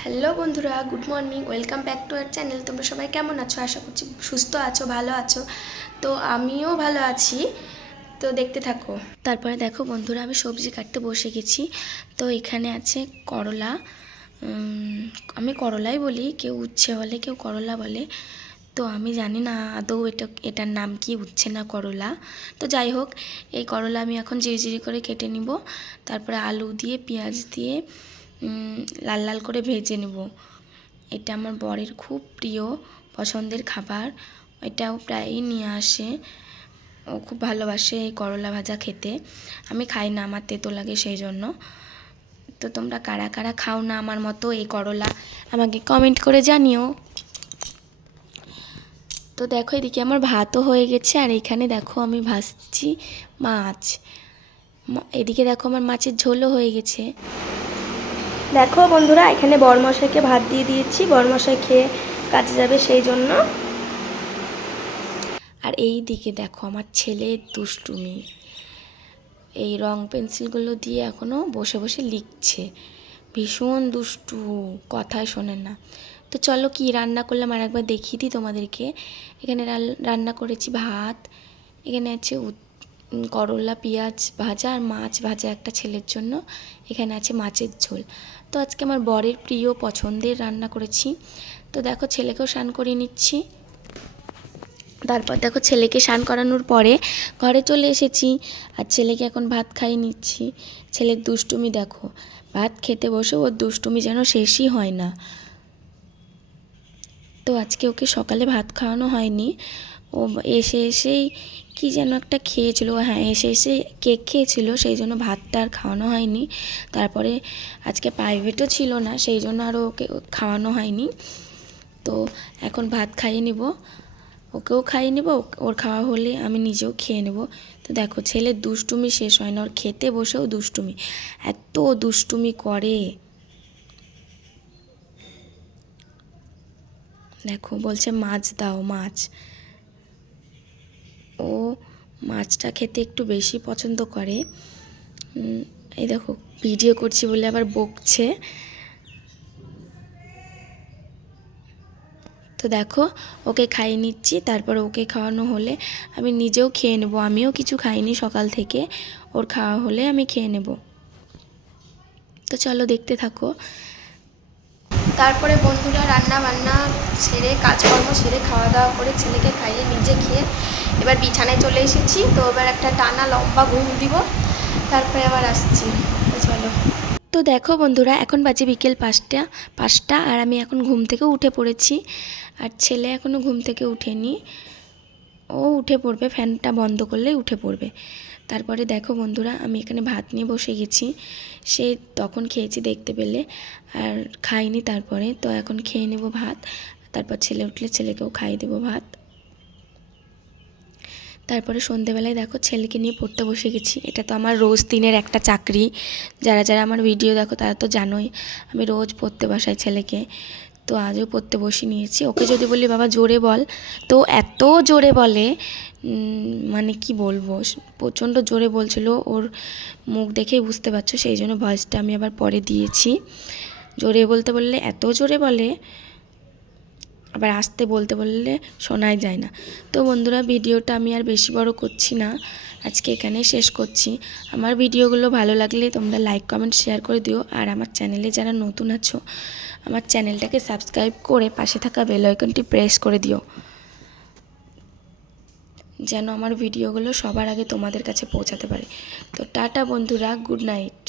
Hello বন্ধুরা, good morning, welcome back to our channel. তোমরা সবাই কেমন আছো? আশা করছি সুস্থ আছো, ভালো আছো। তো আমিও ভালো আছি। তো দেখতে থাকো। তারপরে দেখো বন্ধুরা, আমি সবজি কাটতে বসে গেছি। তো এখানে আছে করলা। আমি করলাই বলি, কেউ উচ্ছে বলে, কেউ করলা বলে। তো আমি জানি না আদৌ এটা, এটার নাম কি, উচ্ছে না করলা। তো যাই হোক, এই করলা আমি এখন জিরি করে কেটে নিব। তারপরে আলু দিয়ে, পেঁয়াজ দিয়ে লাল লাল করে ভেজে নেব। এটা আমার বরের খুব প্রিয় পছন্দের খাবার। এটাও প্রায়ই নিয়ে আসে। ও খুব ভালোবাসে এই করলা ভাজা খেতে। আমি খাই না, আমার তেতো লাগে সেই জন্য। তো তোমরা কারা কারা খাও না আমার মতো এই করলা, আমাকে কমেন্ট করে জানিও। তো দেখো, এদিকে আমার ভাতও হয়ে গেছে, আর এখানে দেখো আমি ভাজছি মাছ। এদিকে দেখো আমার মাছের ঝোলও হয়ে গেছে। দেখো বন্ধুরা, এখানে বরমশাইকে ভাত দিয়ে দিয়েছি। বরমশাই খেয়ে কাজে যাবে সেই জন্য। আর এই দিকে দেখো আমার ছেলে দুষ্টুমি। এই রং পেন্সিলগুলো দিয়ে এখনও বসে বসে লিখছে। ভীষণ দুষ্টু, কথাই শোনে না। তো চলো কি রান্না করলাম আর একবার দেখিয়ে দিই তোমাদেরকে। এখানে রান্না করেছি ভাত, এখানে আছে করলা, পেঁয়াজ ভাজা আর মাছ ভাজা একটা ছেলের জন্য। এখানে আছে মাছের ঝোল। তো আজকে আমার বরের প্রিয় পছন্দের রান্না করেছি। তো দেখো ছেলেকেও স্নান করিয়ে নিচ্ছি। তারপর দেখো ছেলেকে স্নান করানোর পরে ঘরে চলে এসেছি আর ছেলেকে এখন ভাত খাইয়ে নিচ্ছি। ছেলের দুষ্টুমি দেখো, ভাত খেতে বসে ওর দুষ্টুমি যেন শেষই হয় না। তো আজকে ওকে সকালে ভাত খাওয়ানো হয়নি। ও এসে এসেই কি যেন একটা খেয়েছিল হ্যাঁ এসে এসে কেক খেয়েছিল, সেই জন্য ভাতটা আর খাওয়ানো হয়নি। তারপরে আজকে প্রাইভেটও ছিল না, সেই জন্য আরও ওকে খাওয়ানো হয়নি। তো এখন ভাত খাইয়ে নিব। ওকেও খাইয়ে নেব ওর খাওয়া হলে আমি নিজেও খেয়ে নেব। তো দেখো ছেলের দুষ্টুমি শেষ হয় না, ওর খেতে বসেও দুষ্টুমি। এত দুষ্টুমি করে। দেখো, বলছে মাছ দাও, মাছ। মাছটা খেতে একটু বেশি পছন্দ করে। এই দেখো, ভিডিও করছি বলে আবার বকছে। তো দেখো, ওকে খাইয়ে নিচ্ছি, তারপর ওকে খাওয়ানো হলে আমি নিজেও খেয়ে নেব। আমিও কিছু খাইনি সকাল থেকে, ওর খাওয়া হলে আমি খেয়ে নেব। তো চলো দেখতে থাকো। তারপরে বন্ধুরা রান্না বান্না সেরে, কাজকর্ম সেরে, খাওয়া দাওয়া করে ছেলেকে খাইয়ে নিজে খেয়ে এবার বিছানায় চলে এসেছি। তো এবার একটা টানা লম্বা ঘুম দিব। তারপরে আবার আসছি। চলো। তো দেখো বন্ধুরা, এখন বাজে বিকেল পাঁচটা পাঁচটা, আর আমি এখন ঘুম থেকে উঠে পড়েছি। আর ছেলে এখনও ঘুম থেকে উঠেনি। ও উঠে পড়বে, ফ্যানটা বন্ধ করলেই উঠে পড়বে। তারপরে দেখো বন্ধুরা, আমি এখানে ভাত নিয়ে বসে গেছি। সে তখন খেয়েছি দেখতে পেলে, আর খাইনি তারপরে। তো এখন খেয়ে নেব ভাত, তারপর ছেলে উঠলে ছেলেকেও খাইয়ে দেবো ভাত। তারপরে সন্ধেবেলায় দেখো ছেলেকে নিয়ে পড়তে বসে গেছি। এটা তো আমার রোজ দিনের একটা চাকরি। যারা যারা আমার ভিডিও দেখো তারা তো জানোই, আমি রোজ পড়তে বসাই ছেলেকে। তো আজও পড়তে বসে নিয়েছি। ওকে যদি বলি, বাবা, জোরে বল। তো এত জোরে বলে মানে কি বলব? প্রচণ্ড জোরে বলছিল। ওর মুখ দেখেই বুঝতে পারছ, সেই জন্য ভয়েসটা আমি আবার পরে দিয়েছি। জোরে বলতে বললে এত জোরে বলে আবার আসতে বলতে বললে শোনাই যায় না। তো বন্ধুরা, ভিডিওটা আমি আর বেশি বড় করছি না। আজকে এখানে শেষ করছি। আমার ভিডিওগুলো ভালো লাগলে তোমরা লাইক, কমেন্ট, শেয়ার করে দিও। আর আমার চ্যানেলে যারা নতুন আছো, আমার চ্যানেলটাকে সাবস্ক্রাইব করে পাশে থাকা বেল আইকনটি প্রেস করে দিও। যেন আমার ভিডিওগুলো সবার আগে তোমাদের কাছে পৌঁছাতে পারে। তো টাটা বন্ধুরা, গুড নাইট।